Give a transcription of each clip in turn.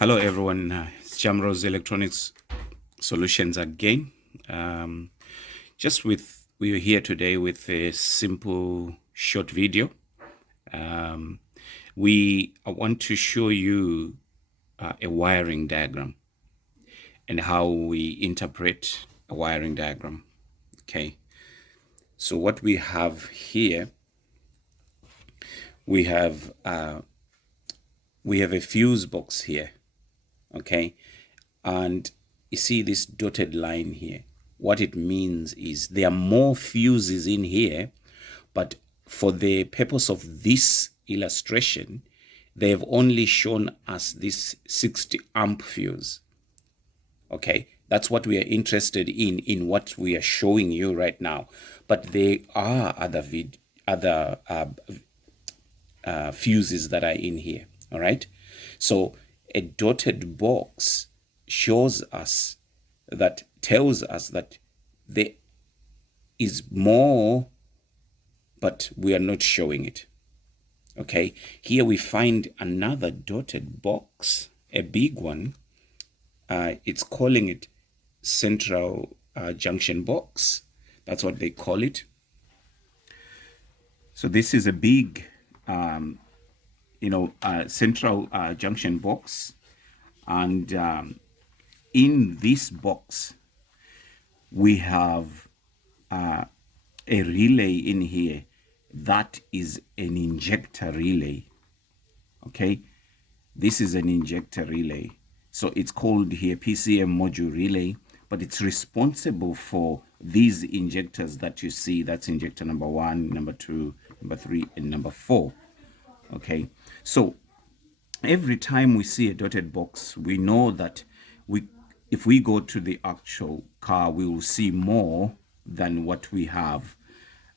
Hello everyone, it's Jamro's Electronics Solutions again. We're here today with a simple short video. I want to show you a wiring diagram and how we interpret a wiring diagram. Okay, so what we have here, we have a fuse box here. Okay, and you see this dotted line here. What it means is there are more fuses in here, but for the purpose of this illustration, they have only shown us this 60 amp fuse. Okay, that's what we are interested in what we are showing you right now. But there are other fuses that are in here. All right, so a dotted box shows us that, tells us that there is more, but we are not showing it. Okay, here we find another dotted box, a big one. It's calling it central junction box. That's what they call it. So this is a big central junction box, and in this box we have a relay in here that is an injector relay. Okay, this is an injector relay, so it's called here PCM module relay, but it's responsible for these injectors that you see. That's injector number 1, number 2, number 3, and number 4. Okay, so every time we see a dotted box, we know that if we go to the actual car, we will see more than what we have.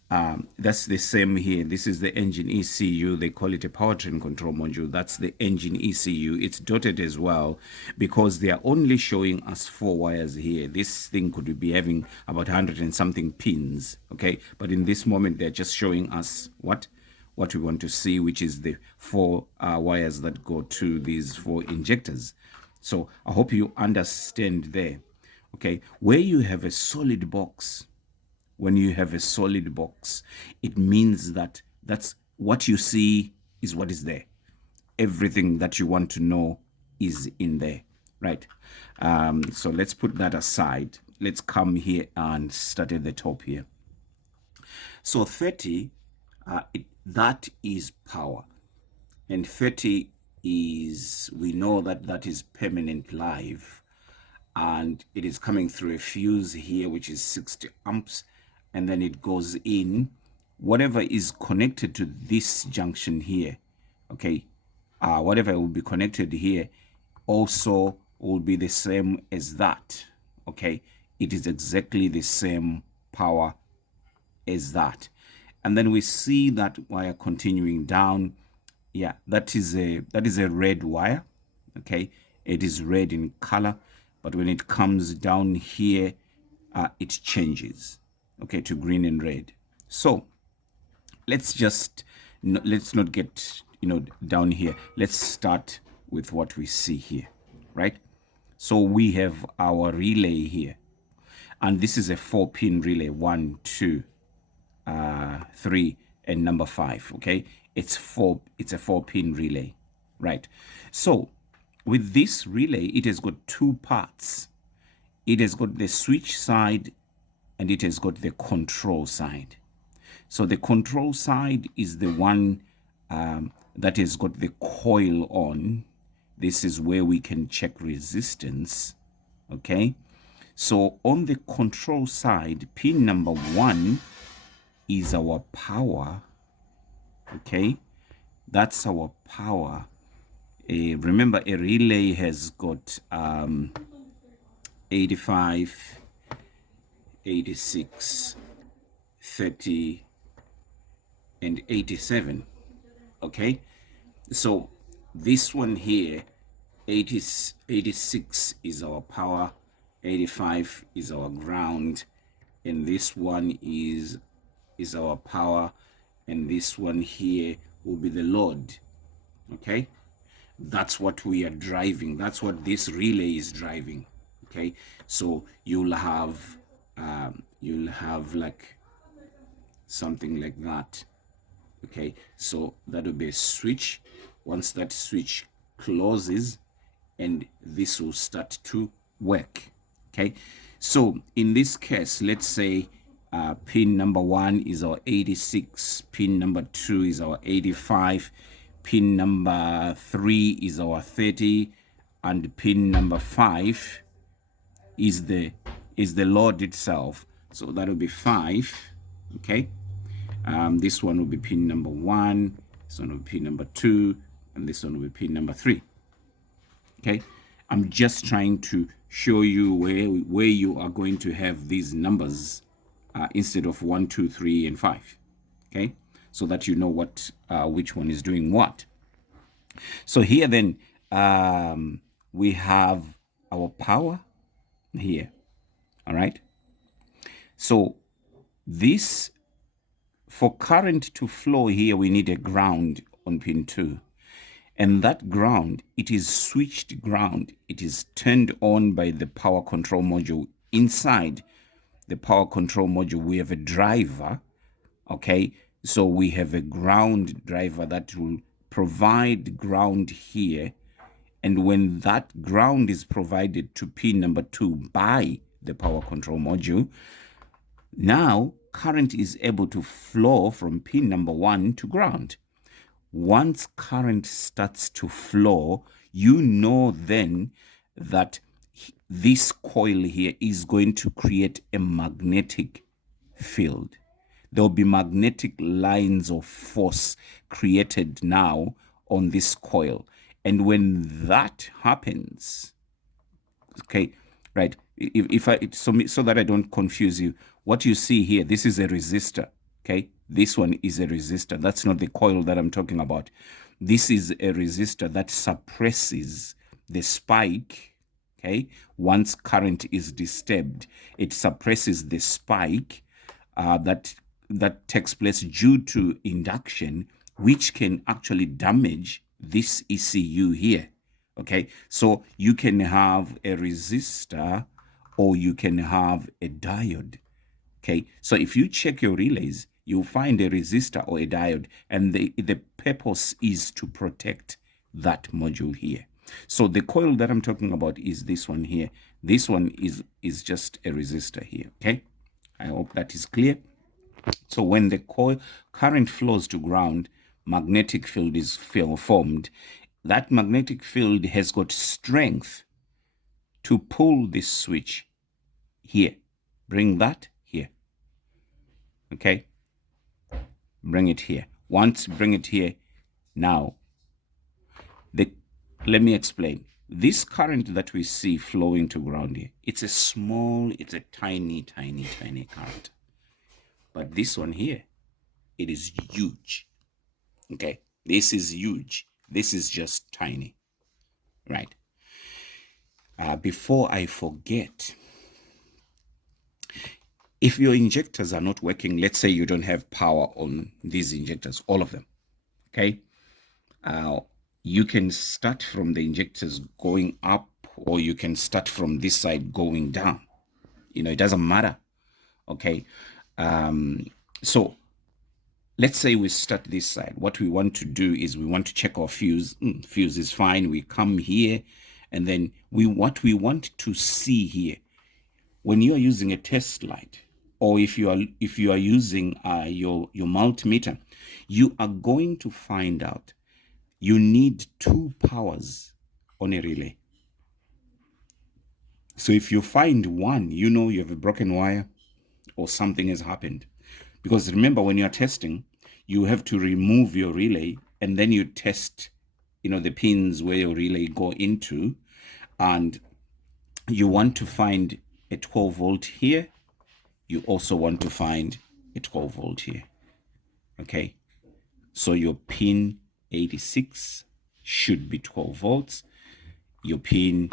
That's the same here. This is the engine ECU. They call it a powertrain control module. That's the engine ECU. It's dotted as well because they are only showing us 4 wires here. This thing could be having about 100 and something pins. Okay, but in this moment, they're just showing us what we want to see, which is the 4 wires that go to these 4 injectors. So I hope you understand there. Okay, where you have a solid box, when you have a solid box, it means that that's what you see is what is there. Everything that you want to know is in there, right? So let's put that aside. Let's come here and start at the top here. So 30, that is power, and 30 is, we know that is permanent live, and it is coming through a fuse here, which is 60 amps, and then it goes in whatever is connected to this junction here. Okay, whatever will be connected here also will be the same as that. Okay, it is exactly the same power as that. And then we see that wire continuing down. Yeah, that is a red wire. Okay, it is red in color, but when it comes down here, it changes, okay, to green and red. So let's not get down here. Let's start with what we see here, right? So we have our relay here, and this is a 4-pin relay, 1, 2, 3, and number 5. Okay, it's a 4-pin relay, right? So with this relay, it has got 2 parts. It has got the switch side and it has got the control side. So the control side is the one that has got the coil on. This is where we can check resistance. Okay, so on the control side, pin number 1 is our power. Okay, that's our power. Remember, a relay has got 85, 86, 30, and 87. Okay, so this one here, 86 is our power, 85 is our ground, and this one is our power, and this one here will be the load. Okay, That's what we are driving. That's what this relay is driving. Okay, so you'll have like something like that. Okay, so that will be a switch. Once that switch closes, and this will start to work. Okay, so in this case, let's say pin number 1 is our 86, pin number 2 is our 85, pin number 3 is our 30, and pin number 5 is the load itself. So that will be 5. Okay, this one will be pin number 1, this one will be pin number 2, and this one will be pin number 3. Okay, I'm just trying to show you where you are going to have these numbers instead of 1, 2, 3, and 5. Okay, so that you know what which one is doing what. So here then we have our power here. All right, so this, for current to flow here, we need a ground on pin 2. And that ground, it is switched ground. It is turned on by the power control module. Inside the power control module, we have a driver. Okay, so we have a ground driver that will provide ground here. And when that ground is provided to pin number 2 by the power control module, now current is able to flow from pin number 1 to ground. Once current starts to flow, you know then that this coil here is going to create a magnetic field. There will be magnetic lines of force created now on this coil. And when that happens, okay, right, if I so that I don't confuse you, what you see here, this is a resistor. Okay, this one is a resistor. That's not the coil that I'm talking about. This is a resistor that suppresses the spike. Okay, once current is disturbed, it suppresses the spike that takes place due to induction, which can actually damage this ECU here. Okay, so you can have a resistor or you can have a diode. Okay, so if you check your relays, you'll find a resistor or a diode, and the purpose is to protect that module here. So the coil that I'm talking about is this one here. This one is just a resistor here. Okay, I hope that is clear. So when the coil current flows to ground, magnetic field is formed. That magnetic field has got strength to pull this switch here. Bring that here. Okay, bring it here. Once bring it here, now let me explain. This current that we see flowing to ground here, it's a tiny current. But this one here, it is huge. Okay, this is huge. This is just tiny, right? Before I forget, if your injectors are not working, let's say you don't have power on these injectors, all of them, okay? You can start from the injectors going up, or you can start from this side going down. You know, it doesn't matter, okay? So let's say we start this side. What we want to do is we want to check our fuse. Fuse is fine. We come here, and then what we want to see here, when you are using a test light, or if you are using your multimeter, you are going to find out you need 2 powers on a relay. So if you find one, you know you have a broken wire or something has happened. Because remember, when you're testing, you have to remove your relay and then you test, the pins where your relay go into, and you want to find a 12 volt here. You also want to find a 12 volt here. Okay, so your pin 86 should be 12 volts. Your pin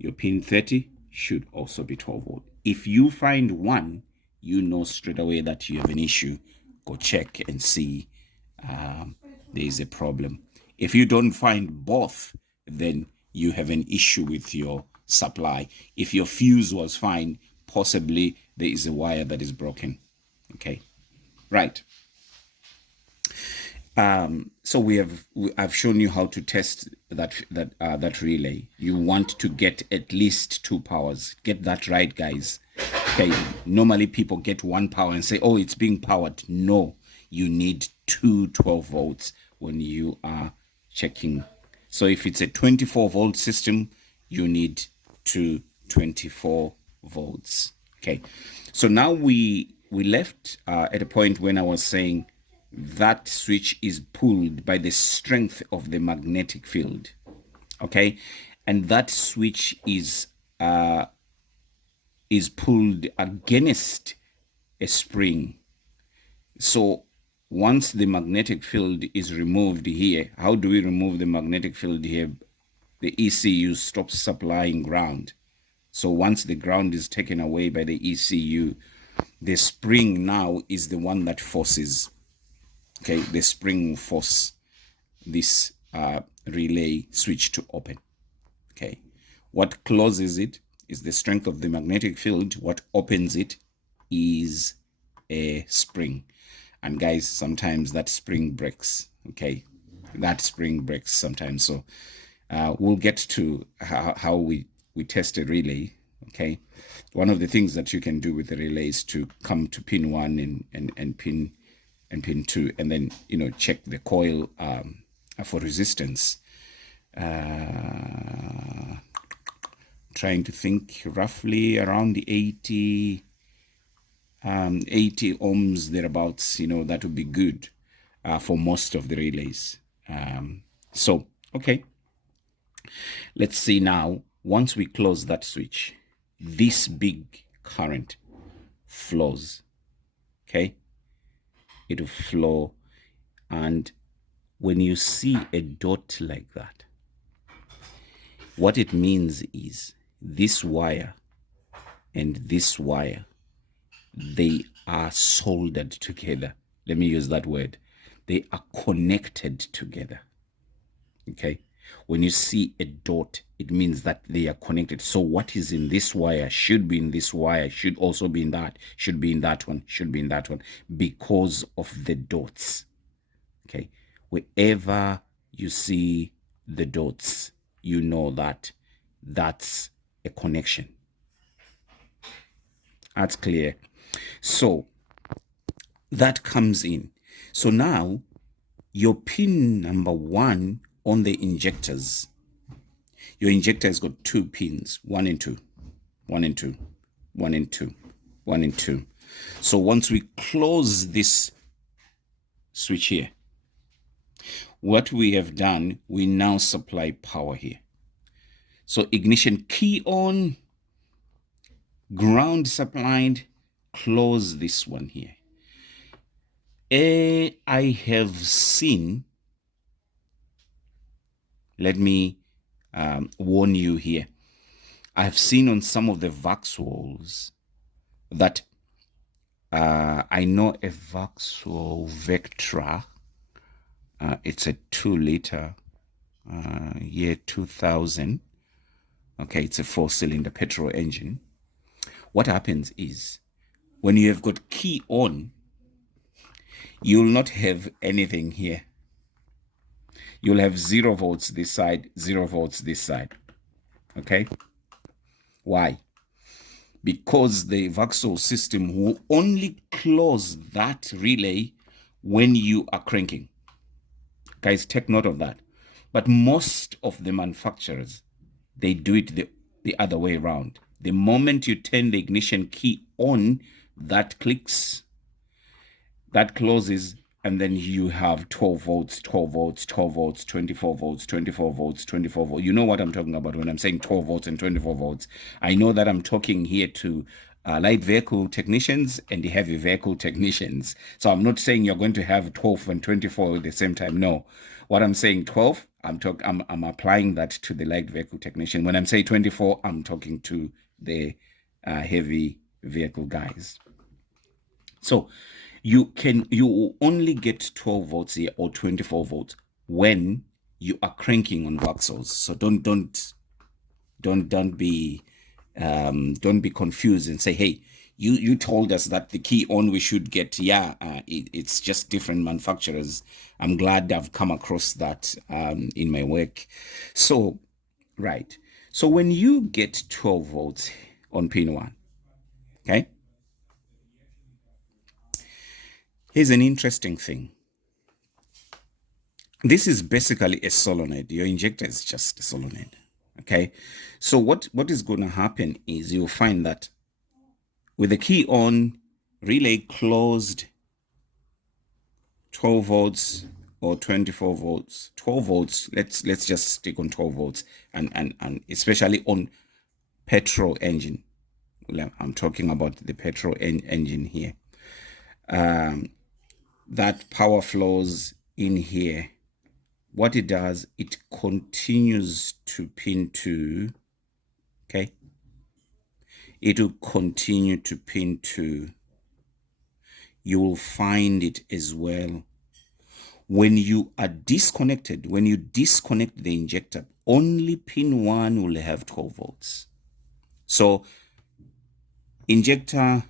30 should also be 12 volts. If you find one, you know straight away that you have an issue. Go check and see there is a problem. If you don't find both, then you have an issue with your supply. If your fuse was fine, possibly there is a wire that is broken. Okay, right. So I've shown you how to test that relay. You want to get at least 2 powers. Get that right, guys. Okay, normally people get 1 power and say, oh, it's being powered. No, you need 2 12 volts when you are checking. So if it's a 24 volt system, you need 2 24 volts. Okay, so now we left at a point when I was saying that switch is pulled by the strength of the magnetic field. Okay, and that switch is pulled against a spring. So once the magnetic field is removed here, how do we remove the magnetic field here? The ECU stops supplying ground. So once the ground is taken away by the ECU, the spring now is the one that forces. Okay, the spring will force this relay switch to open. Okay, what closes it is the strength of the magnetic field. What opens it is a spring. And guys, sometimes that spring breaks. Okay, that spring breaks sometimes. So we'll get to how we test a relay. Okay, one of the things that you can do with the relay is to come to pin 1 and pin 2, and then check the coil for resistance. Trying to think, roughly around the 80 ohms thereabouts. That would be good for most of the relays. So okay, let's see now. Once we close that switch, this big current flows. Okay, it will flow, and when you see a dot like that, what it means is this wire and this wire, they are soldered together. Let me use that word. They are connected together. Okay, when you see a dot, it means that they are connected. So what is in this wire should be in this wire, should also be in that, should be in that one, should be in that one, because of the dots. Okay, wherever you see the dots, you know that that's a connection. That's clear. So that comes in. So now your pin number 1 on the injectors, your injector has got 2 pins, 1 and 2, 1 and 2, 1 and 2, 1 and 2. So once we close this switch here, what we have done, we now supply power here. So ignition key on, ground supplied, close this one here. I have seen, let me warn you here, I have seen on some of the Vauxhalls that I know a Vauxhall Vectra, it's a 2-liter, year 2000. Okay, it's a 4-cylinder petrol engine. What happens is, when you have got key on, you'll not have anything here. You'll have 0 volts this side, 0 volts this side. Okay? Why? Because the Vauxhall system will only close that relay when you are cranking. Guys, take note of that. But most of the manufacturers, they do it the other way around. The moment you turn the ignition key on, that clicks, that closes, and then you have 12 volts, 12 volts, 12 volts, 24 volts, 24 volts, 24 volts. You know what I'm talking about when I'm saying 12 volts and 24 volts. I know that I'm talking here to light vehicle technicians and the heavy vehicle technicians. So I'm not saying you're going to have 12 and 24 at the same time. No. What I'm saying 12, I'm applying that to the light vehicle technician. When I'm saying 24, I'm talking to the heavy vehicle guys. So you only get 12 volts here or 24 volts when you are cranking on waxels. So don't be confused and say, hey, you told us that the key on we should get. It's just different manufacturers. I'm glad I've come across that in my work. So right, so when you get 12 volts on pin 1, okay, here's an interesting thing. This is basically a solenoid. Your injector is just a solenoid. Okay, so what is going to happen is you'll find that with the key on, relay closed, 12 volts or 24 volts, 12 volts. Let's just stick on 12 volts, and especially on petrol engine. I'm talking about the petrol engine here. That power flows in here. What it does, it continues to pin 2. Okay, it will continue to pin 2. You will find it as well when you are disconnected. When you disconnect the injector, only pin 1 will have 12 volts. So injector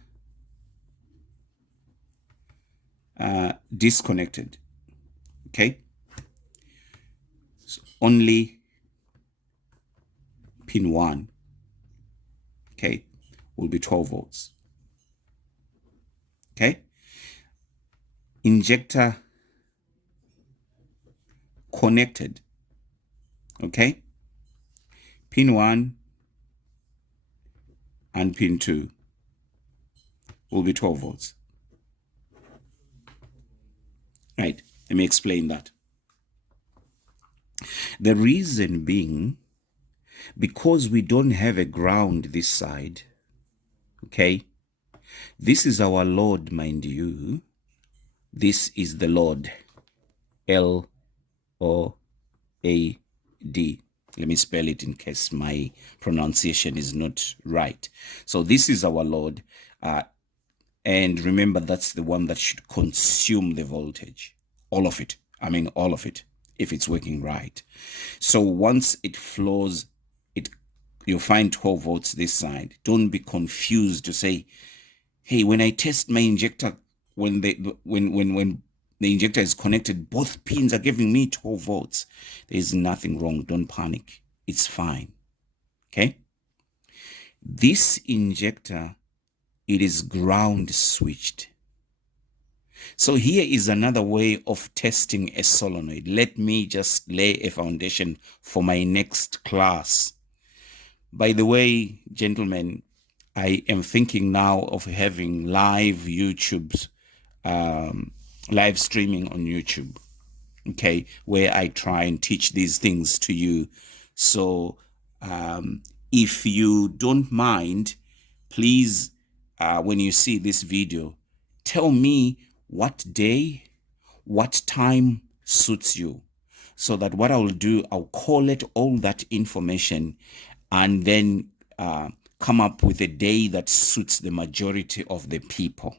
disconnected, okay, so only pin 1, okay, will be 12 volts. Okay, injector connected, okay, pin 1 and pin 2 will be 12 volts. Right, let me explain that. The reason being, because we don't have a ground this side, okay, this is our load, mind you. This is the load, L-O-A-D. Let me spell it in case my pronunciation is not right. So this is our load. And remember, that's the one that should consume the voltage. All of it. I mean, all of it, if it's working right. So once it flows, you'll find 12 volts this side. Don't be confused to say, hey, when I test my injector, when the injector is connected, both pins are giving me 12 volts. There's nothing wrong. Don't panic. It's fine. Okay? This injector, it is ground switched. So here is another way of testing a solenoid. Let me just lay a foundation for my next class. By the way, gentlemen, I am thinking now of having live YouTube's live streaming on YouTube, okay, where I try and teach these things to you. So if you don't mind, please, when you see this video, tell me what day, what time suits you, so that what I will do, I'll collate all that information and then come up with a day that suits the majority of the people.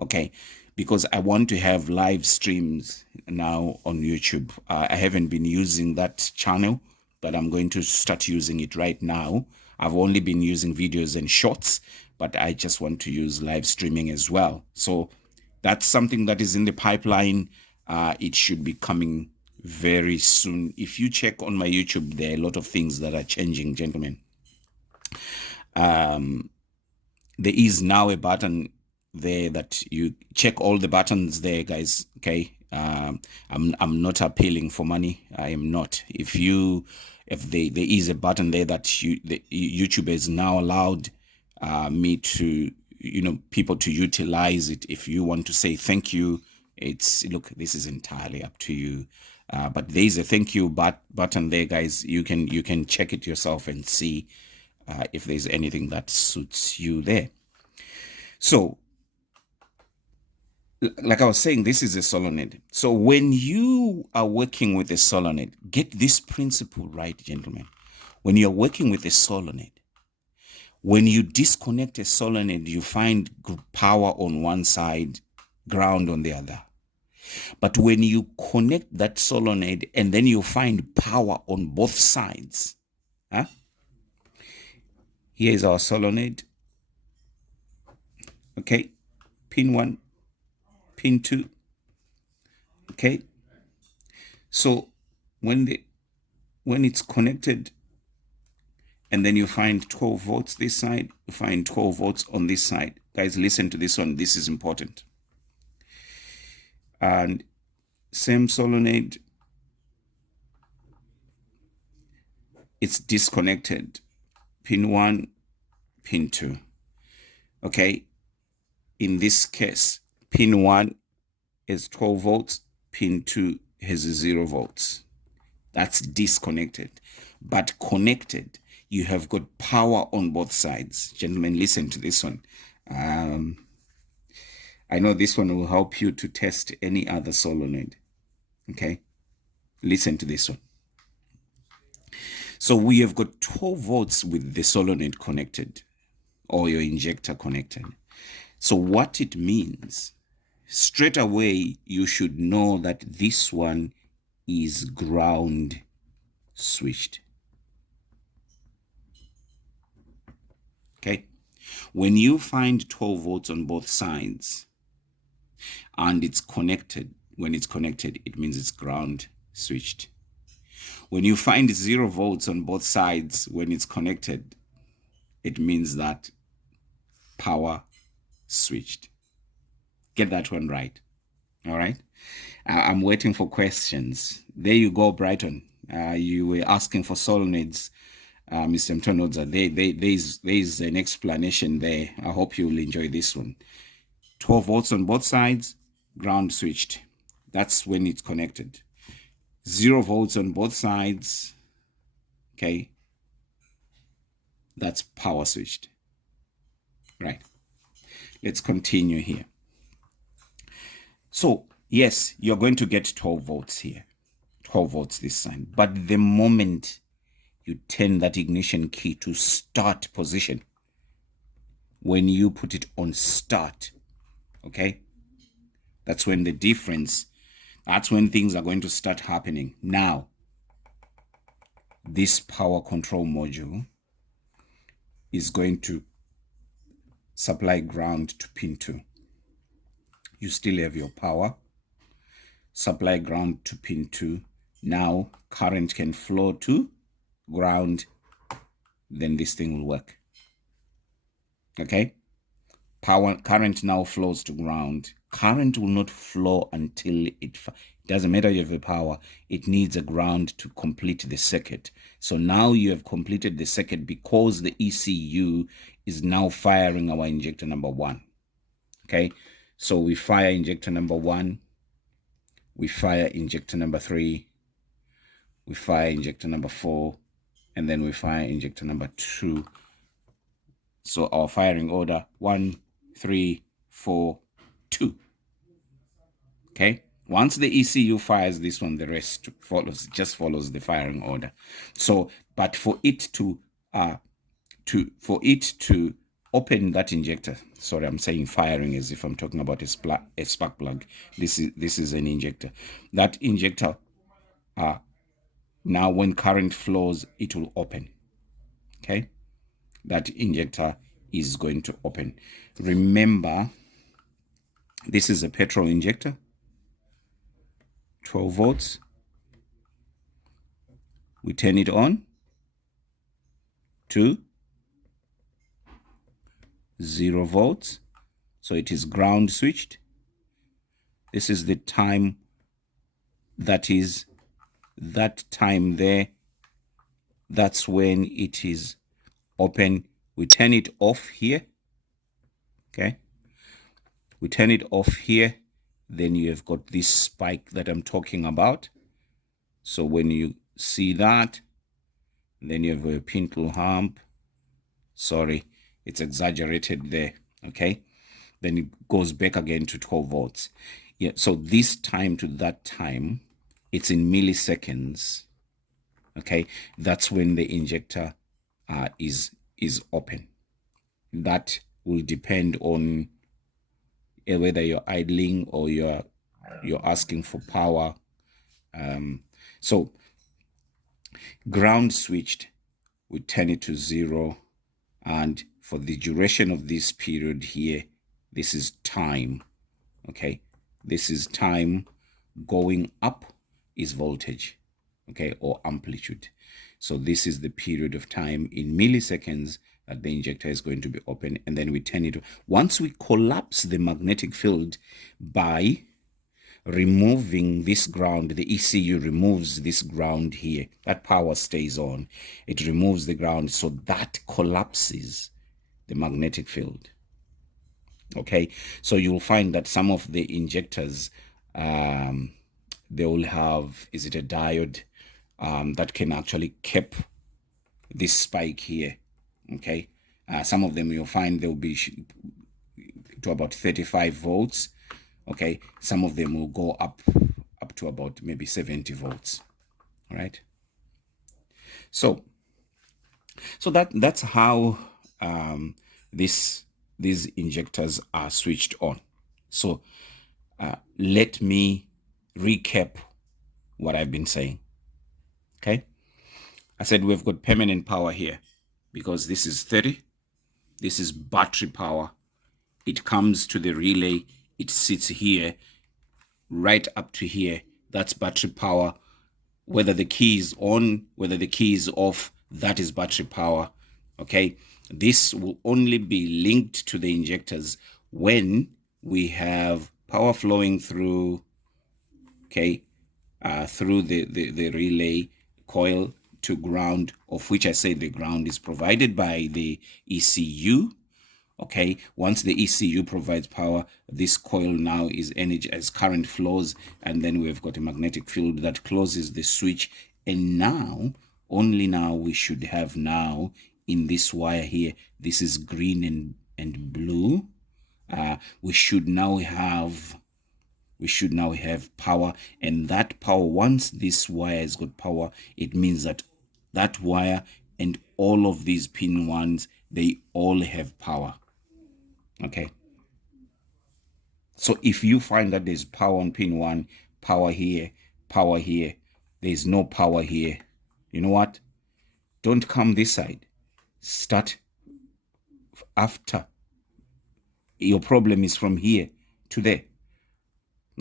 Okay, because I want to have live streams now on YouTube. I haven't been using that channel, but I'm going to start using it right now. I've only been using videos and shorts, but I just want to use live streaming as well. So that's something that is in the pipeline. It should be coming very soon. If you check on my YouTube, there are a lot of things that are changing, gentlemen. There is now a button there that you check all the buttons there, guys. Okay, I'm not appealing for money. I am not. If there is a button there that YouTube has now allowed me to, people to utilize it. If you want to say thank you, look, this is entirely up to you. But there is a thank you button there, guys. You can check it yourself and see if there's anything that suits you there. So, like I was saying, this is a solenoid. So when you are working with a solenoid, get this principle right, gentlemen. When you're working with a solenoid, when you disconnect a solenoid, you find power on one side ground on the other. But when you connect that solenoid and then you find power on both sides, huh? Here is our solenoid. Okay, pin 1, pin 2. Okay, so when it's connected and then you find 12 volts this side, you find 12 volts on this side. Guys, listen to this one. This is important. And same solenoid, it's disconnected. Pin 1, pin 2. Okay, in this case, pin 1 is 12 volts, pin 2 has 0 volts. That's disconnected. But connected, you have got power on both sides. Gentlemen, listen to this one. I know this one will help you to test any other solenoid. Okay, listen to this one. So we have got 12 volts with the solenoid connected, or your injector connected. So what it means, straight away, you should know that this one is ground switched. Okay, when you find 12 volts on both sides and it's connected, when it's connected, it means it's ground switched. When you find 0 volts on both sides when it's connected, it means that power switched. Get that one right. All right. I'm waiting for questions. There you go, Brighton. You were asking for solenoids, Mr. Mtonodza. There is an explanation there. I hope you'll enjoy this one. 12 volts on both sides, ground switched. That's when it's connected. 0 volts on both sides. Okay. That's power switched. Right. Let's continue here. So, yes, you're going to get 12 volts here. 12 volts this side. But the moment you turn that ignition key to start position, when you put it on start, okay, that's when the difference, that's when things are going to start happening. Now, this power control module is going to supply ground to pin 2. You still have your power, supply ground to pin 2. Now current can flow to ground, then this thing will work. Okay, current now flows to ground. Current will not flow until it doesn't matter if you have the power, it needs a ground to complete the circuit. So now you have completed the circuit because the ECU is now firing our injector number 1. Okay, so we fire injector number 1, we fire injector number 3, we fire injector number 4, and then we fire injector number 2. So our firing order, 1, 3, 4, 2. Okay, once the ECU fires this one, the rest follows the firing order. So, but for it to open that injector, sorry, I'm saying firing as if I'm talking about a spark plug. This is an injector. That injector, now when current flows, it will open. Okay, that injector is going to open. Remember, this is a petrol injector, 12 volts. We turn it on to 0 volts. So it is ground switched. This is the time, that is that time there. That's when it is open. We turn it off here. Okay. We turn it off here. Then you have got this spike that I'm talking about. So when you see that, then you have a pintle hump. Sorry, it's exaggerated there. Okay. Then it goes back again to 12 volts. Yeah. So this time to that time, it's in milliseconds. Okay. That's when the injector is open. That will depend on whether you're idling or you're asking for power. So ground switched, we turn it to 0, and for the duration of this period here, this is time. Okay, this is time. Going up is voltage, okay, or amplitude. So this is the period of time in milliseconds that the injector is going to be open, and then we turn it. Once we collapse the magnetic field by removing this ground, the ECU removes this ground here. That power stays on. It removes the ground, so that collapses the magnetic field. Okay, so you'll find that some of the injectors, they will have, is it a diode that can actually cap this spike here. Okay, some of them you'll find they'll be to about 35 volts. Okay, some of them will go up to about maybe 70 volts. All right, so that's how these injectors are switched on. So let me recap what I've been saying. Okay, I said we've got permanent power here because this is 30. This is battery power. It comes to the relay. It sits here, right up to here. That's battery power. Whether the key is on, whether the key is off, that is battery power. Okay, this will only be linked to the injectors when we have power flowing through, okay, through the relay coil to ground, of which I say the ground is provided by the ECU. Okay, once the ECU provides power, this coil now is energy as current flows, and then we've got a magnetic field that closes the switch. And now, only now, we should have now in this wire here, this is green and blue. We should now have power, and that power, once this wire has got power, it means that that wire and all of these pin ones, they all have power. Okay, so if you find that there's power on pin 1, power here, there's no power here, you know what, don't come this side, start after. Your problem is from here to there.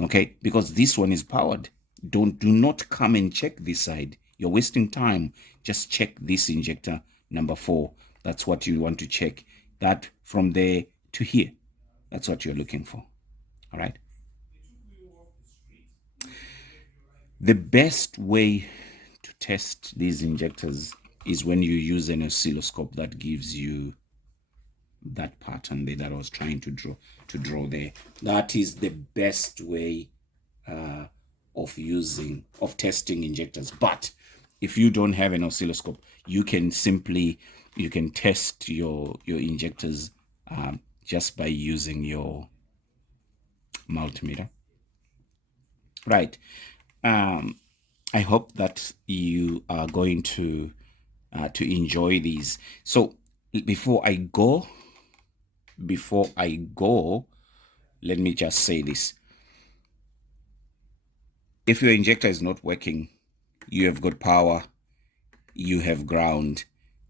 Okay, because this one is powered. Do not come and check this side. You're wasting time. Just check this injector number 4. That's what you want to check. That from there to here. That's what you're looking for. All right. The best way to test these injectors is when you use an oscilloscope that gives you that pattern there that I was trying to draw there. That is the best way of testing injectors. But if you don't have an oscilloscope, you can test your injectors just by using your multimeter. Right. I hope that you are going to enjoy these. So before I go, let me just say this. If your injector is not working, you have got power, you have ground.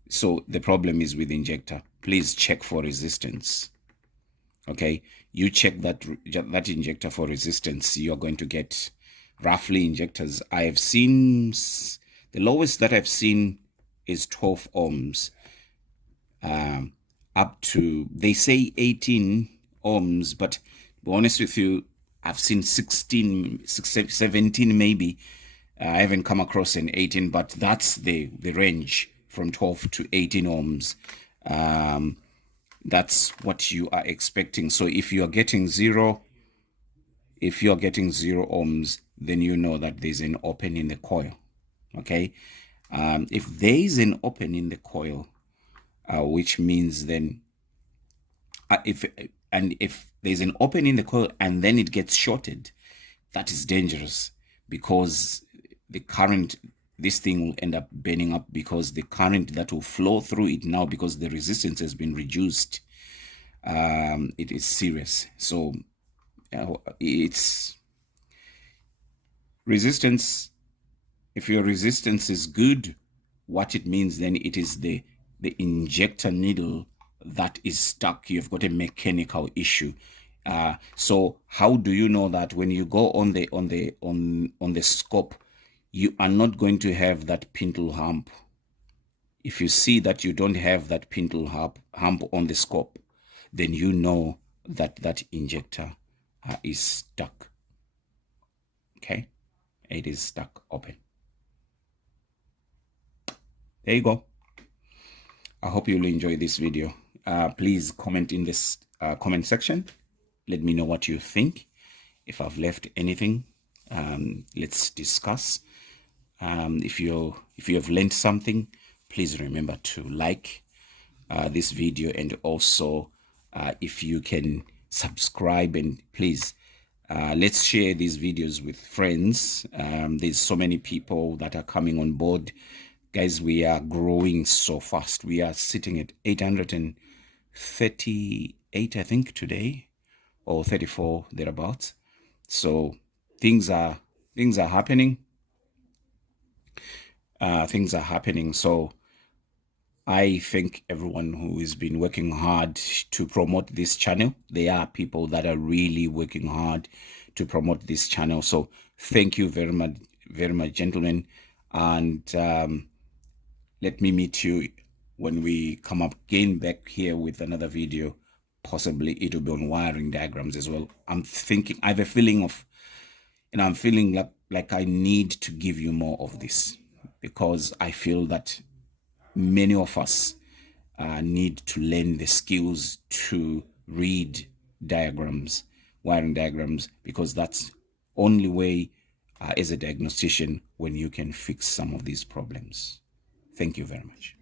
So the problem is with injector. Please check for resistance. Okay, you check that injector for resistance. You're going to get roughly injectors. I have seen, the lowest that I've seen is 12 ohms. Up to, they say 18 ohms, but to be honest with you, I've seen 16, 17 maybe. I haven't come across an 18, but that's the range from 12 to 18 ohms. That's what you are expecting. So if you're getting 0 ohms, then you know that there's an open in the coil. Okay, if there is an open in the coil, which means then if there's an open in the coil and then it gets shorted, that is dangerous, because the current, this thing will end up burning up, because the current that will flow through it now, because the resistance has been reduced, it is serious. So It's resistance. If your resistance is good, what it means then, it is the injector needle that is stuck. You've got a mechanical issue. So how do you know that? When you go on the scope, you are not going to have that pintle hump. If you see that you don't have that pintle hump on the scope, then you know that that injector is stuck. Okay, it is stuck open. There you go. I hope you'll enjoy this video. Please comment in this comment section. Let me know what you think. If I've left anything, let's discuss. If you have learned something, please remember to like this video, and also if you can subscribe, and please let's share these videos with friends. There's so many people that are coming on board. Guys, we are growing so fast. We are sitting at 838, I think, today, or 34 thereabouts. So things are happening. Things are happening. So I thank everyone who has been working hard to promote this channel. There are people that are really working hard to promote this channel. So thank you very much, gentlemen. And let me meet you when we come up again back here with another video. Possibly it will be on wiring diagrams as well. I'm thinking, I have a feeling of, and I'm feeling like I need to give you more of this, because I feel that many of us need to learn the skills to read diagrams, wiring diagrams, because that's only way as a diagnostician when you can fix some of these problems. Thank you very much.